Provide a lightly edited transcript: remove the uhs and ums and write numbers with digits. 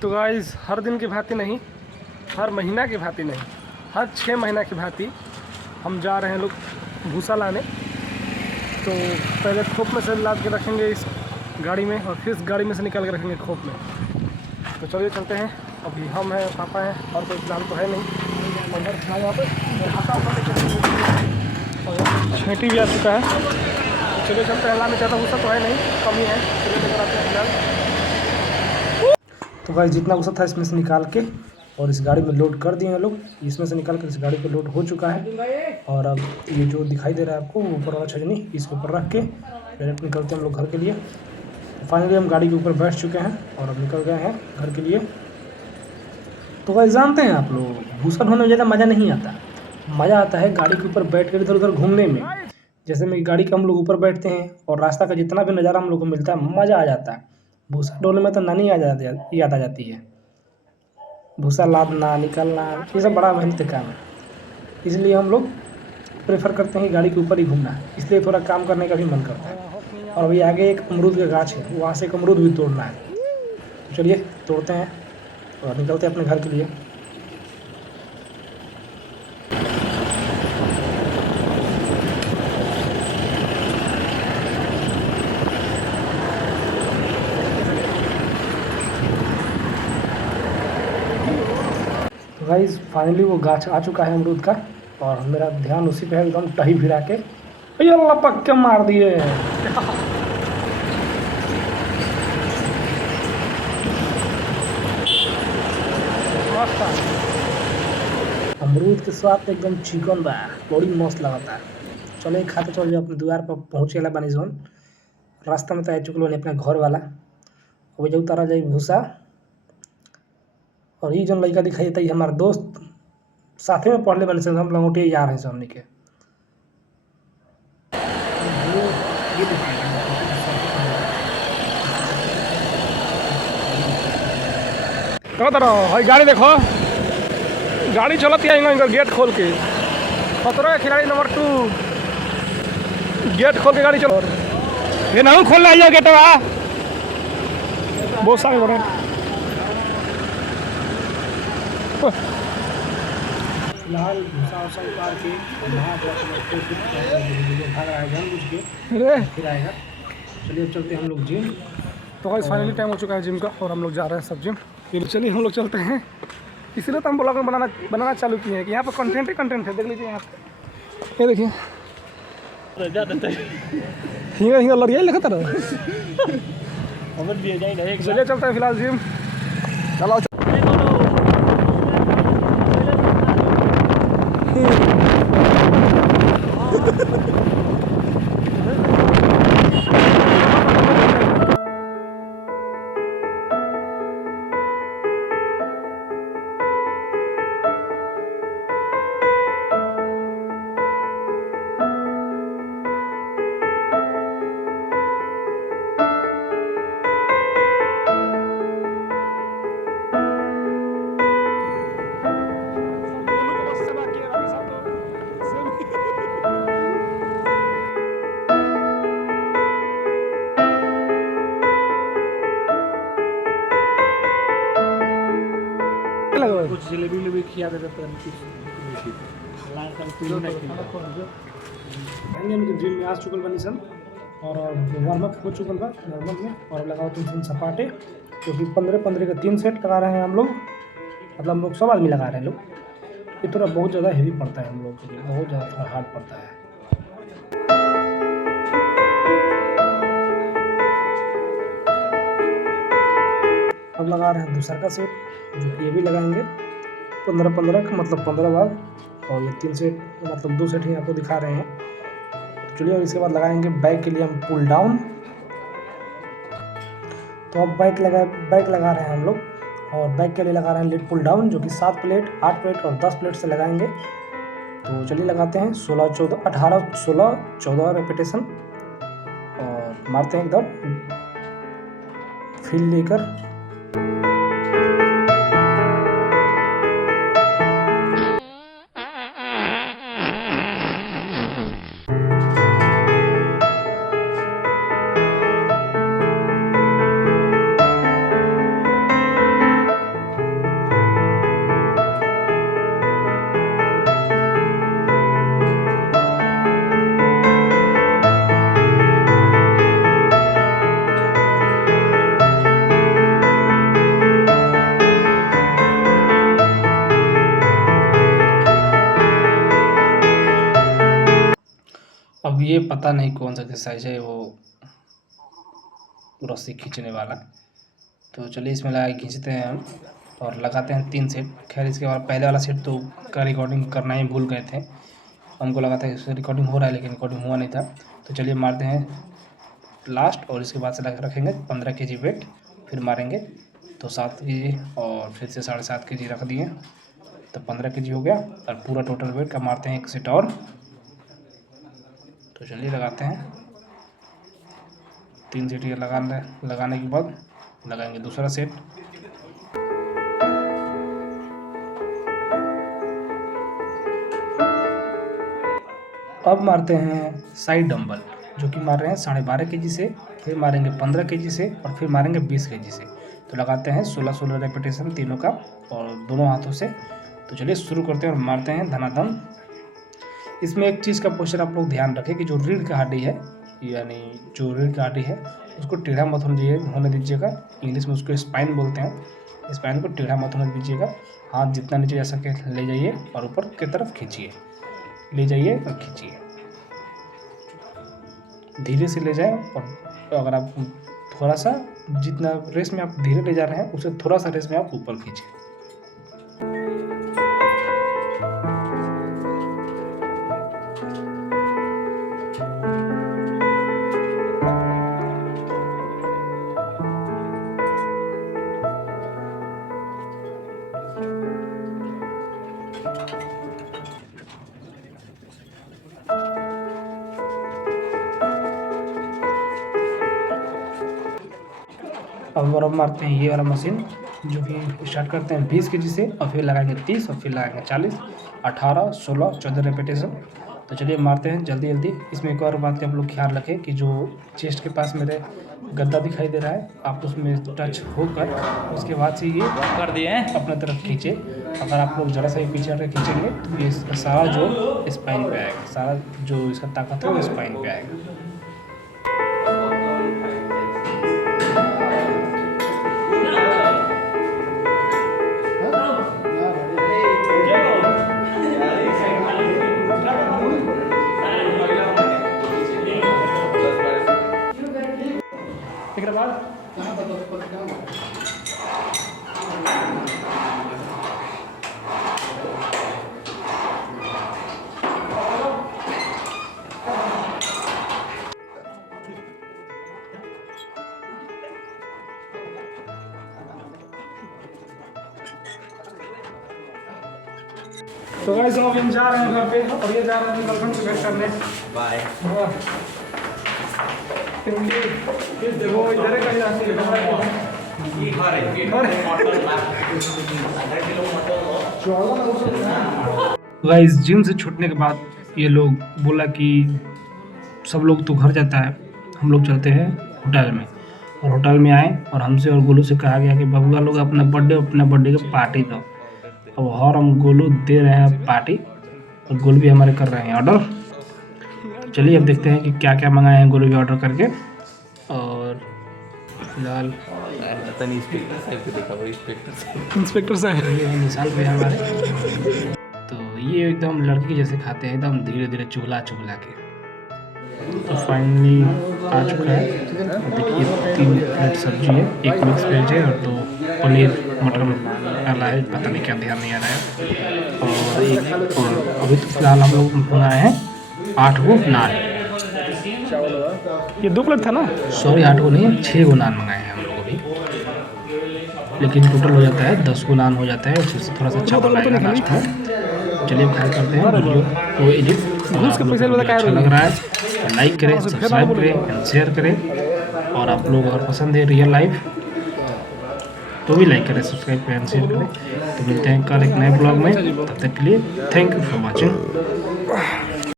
तो गाइस हर दिन की भांति नहीं, हर महीना की भांति नहीं, हर 6 महीना की भांति हम जा रहे हैं लोग भूसा लाने। तो पहले खोप में से लाद के रखेंगे इस गाड़ी में और फिर इस गाड़ी में से निकाल के रखेंगे खोप में। तो चलिए चलते हैं। अभी हम हैं, पापा हैं और कोई फिलहाल तो है नहीं। और यहाँ पर छेटी भी आ चुका है। तो चलिए चलते हैं। लाने ज़्यादा भूसा तो है नहीं, कमी है। चलिए लेकर आते हैं फिलहाल। तो भाई जितना भूसा था इसमें से निकाल के और इस गाड़ी में लोड कर दिए हैं लोग। इसमें से निकाल कर इस गाड़ी पे लोड हो चुका है। और अब ये जो दिखाई दे रहा है आपको ऊपर वाला छजनी, इसके ऊपर रख के डायरेक्ट निकलते हैं हम लोग घर के लिए। फाइनली हम गाड़ी के ऊपर बैठ चुके हैं और अब निकल गए हैं घर के लिए। तो भाई जानते हैं आप लोग, भूसा ढोने में ज़्यादा मज़ा नहीं आता। मज़ा आता है गाड़ी के ऊपर बैठ कर इधर उधर घूमने में। जैसे में गाड़ी का हम लोग ऊपर बैठते हैं और रास्ता का जितना भी नज़ारा हम लोग को मिलता है, मज़ा आ जाता है। भूसा ढोने में तो नानी याद आ जाती है। भूसा लादना निकलना ये सब बड़ा मेहनत काम है, इसलिए हम लोग प्रेफर करते हैं गाड़ी के ऊपर ही घूमना। इसलिए थोड़ा काम करने का भी मन करता है। और अभी आगे एक अमरूद का गाछ है, वहाँ से एक अमरूद भी तोड़ना है। तो चलिए तोड़ते हैं और निकलते हैं अपने घर के लिए। तो गाइस फाइनली वो गाछ आ चुका है अमरूद का और मेरा ध्यान उसी पे है। एकदम टही भिरा के ये लपक के मार दिए। अमरूद के स्वाद तो एकदम चिकन बा, बड़ी मस्त लगता है। चले खाते चल जाओ अपने द्वार पर पहुँचे ला बानी जोन। रास्ता में तो आ चुकल अपने घर वाला। अब जो उतारा जाए भूसा। और ये जो लड़का दिखाई देता है हमारा दोस्त, साथे में पढ़ले बने से हम लंगोटे जा रहे हैं सामने के। भाई गाड़ी देखो, गाड़ी चलती है इनका गेट खोल के। खतरा है खिलाड़ी नंबर 2, गेट खोल के गाड़ी चलो। ये ना खोल रहा गेट बहुत सारे बड़े। फिलहाल भूसा वूसा उतार के भाग रहा है जानबूझ के, फिर आएगा। चलिए अब चलते हैं हम लोग जिम। तो गाइस फाइनली टाइम हो चुका है जिम का और हम लोग जा रहे हैं सब जिम। फिर चलिए हम लोग चलते हैं। इसलिए तो हम ब्लॉग में बनाना चालू किए हैं कि यहाँ पर कंटेंट ही कंटेंट है। देख लीजिए यहाँ पे, ये देखिए हिंगा हिंगा लड़िया लिखा था। चलिए चलते हैं फिलहाल जिम। चलो कुछ जलेबी उलेबी खिया देते हैं। जिम में आ चुकल बनी सन और वार्म अप हो चुकल बा नॉर्मल में। और लगाओ तुम सन सपाटे, क्योंकि 15-15 का 3 सेट लगा रहे हैं हम लोग। मतलब हम लोग सब आदमी लगा रहे हैं लोग। ये थोड़ा बहुत ज़्यादा हेवी पड़ता है हम लोग के लिए, बहुत ज़्यादा थोड़ा हार्ड पड़ता है। अब लगा रहे हैं दूसरा का सेट, जो कि ये भी लगाएंगे 15-15 का, मतलब 15 बार। और ये 3 सेट मतलब 2 सेट ही आपको दिखा रहे हैं। तो चलिए अब इसके बाद लगाएंगे बैक के लिए हम पुल डाउन। तो अब बैक लगा रहे हैं हम लोग। और बैक के लिए लगा रहे हैं लेट पुल डाउन, जो कि 7 प्लेट 8 प्लेट और 10 प्लेट से लगाएंगे। तो चलिए लगाते हैं 16 14 18 16 14 रेपिटेशन और मारते हैं एकदम फील लेकर। ये पता नहीं कौन सा एक्सरसाइज है वो रस्सी खींचने वाला। तो चलिए इसमें लगा के खींचते हैं हम और लगाते हैं 3 सेट। खैर इसके बाद पहले वाला सेट तो का रिकॉर्डिंग करना ही भूल गए थे। हमको लगा था इससे रिकॉर्डिंग हो रहा है लेकिन रिकॉर्डिंग हुआ नहीं था। तो चलिए मारते हैं लास्ट और इसके बाद से लगा रखेंगे 15 kg वेट, फिर मारेंगे तो 7 kg और फिर से 7.5 kg रख दिए तो 15 kg हो गया और पूरा टोटल वेट का मारते हैं 1 सेट और। तो चलिए लगाते हैं 3 सेट ये लगाने के बाद लगाएंगे दूसरा सेट। अब मारते हैं साइड डंबल जो कि मार रहे हैं 12.5 kg से, फिर मारेंगे 15 kg से और फिर मारेंगे 20 kg से। तो लगाते हैं 16 रेपिटेशन तीनों का और दोनों हाथों से। तो चलिए शुरू करते हैं और मारते हैं धनाधन। इसमें एक चीज़ का पोस्चर आप लोग ध्यान रखें कि जो रीढ़ की हड्डी है, यानी जो रीढ़ की हड्डी है उसको टेढ़ा मत होने दीजिएगा। इंग्लिश में उसको स्पाइन बोलते हैं। स्पाइन को टेढ़ा मत होने दीजिएगा। हाथ जितना नीचे जा सके ले जाइए और ऊपर की तरफ खींचिए, ले जाइए और खींचिए, धीरे से ले जाएं। और अगर आप थोड़ा सा जितना रेस में आप धीरे ले जा रहे हैं उससे थोड़ा सा रेस में आप ऊपर खींचिए। अब मारते हैं ये वाला मशीन जो कि स्टार्ट करते हैं 20 kg से और फिर लगाएंगे 30 और फिर लगाएंगे 40, 18, 16, 14 रेपिटेशन। तो चलिए मारते हैं जल्दी जल्दी। इसमें एक और बात का आप लोग ख्याल रखें कि जो चेस्ट के पास मेरे गद्दा दिखाई दे रहा है आप उसमें टच होकर उसके बाद से ये कर दिए अपने तरफ खींचे। अगर आप लोग ज़रा सा ही पीछे हट खींचेंगे तो ये सारा जो स्पाइन पे आएगा, सारा जो इसका ताकत है वो स्पाइन पे आएगा। तो गाइस अभी हम जा रहे हैं घर पे और ये जा रहे हैं गर्लफ्रेंड से भेंट करने। बाय। देखो इधर कहीं जाती है गाइस जिम से छूटने के बाद ये लोग बोला कि सब लोग तो घर जाता है, हम लोग चलते हैं होटल में। और होटल में आए और हमसे और गोलू से कहा गया कि बबुआ लोग अपने बर्थडे का पार्टी दो। अब और हम गोलू दे रहे हैं पार्टी और गोलू भी हमारे कर रहे हैं ऑर्डर। चलिए अब देखते हैं कि क्या क्या मंगाए हैं गोलू भी ऑर्डर करके। और फिलहाल इंस्पेक्टर साहब ये है निशान पे हमारे। तो ये एकदम लड़की जैसे खाते हैं, एकदम धीरे धीरे चुगला के। तो फाइनली आ चुका है। देखिए 3 प्लेट सब्जी है, 1 मिक्स वेज है और 2 पनीर मटर डाला है, पता नहीं क्या ध्यान नहीं आ रहा है। और अभी तो फिलहाल हम लोग मंगाए हैं 8 गो नान। ये 2 प्लेट था ना, सॉरी 8 गो नहीं 6 गो नान मंगाए हैं हम लोग अभी, लेकिन टोटल हो जाता है 10 गो नान हो जाता है। उससे थोड़ा सा चावल आएगा लास्ट में। चलिए अब खाया करते हैं वीडियो को एडिट। अच्छा लग रहा है लाइक करें, सब्सक्राइब करें एंड शेयर करें। और आप लोग अगर पसंद है रियल लाइफ तो भी लाइक करें, सब्सक्राइब करें एंड शेयर करें। तो मिलते हैं कल एक नए ब्लॉग में, तब तक के लिए थैंक यू फॉर वॉचिंग।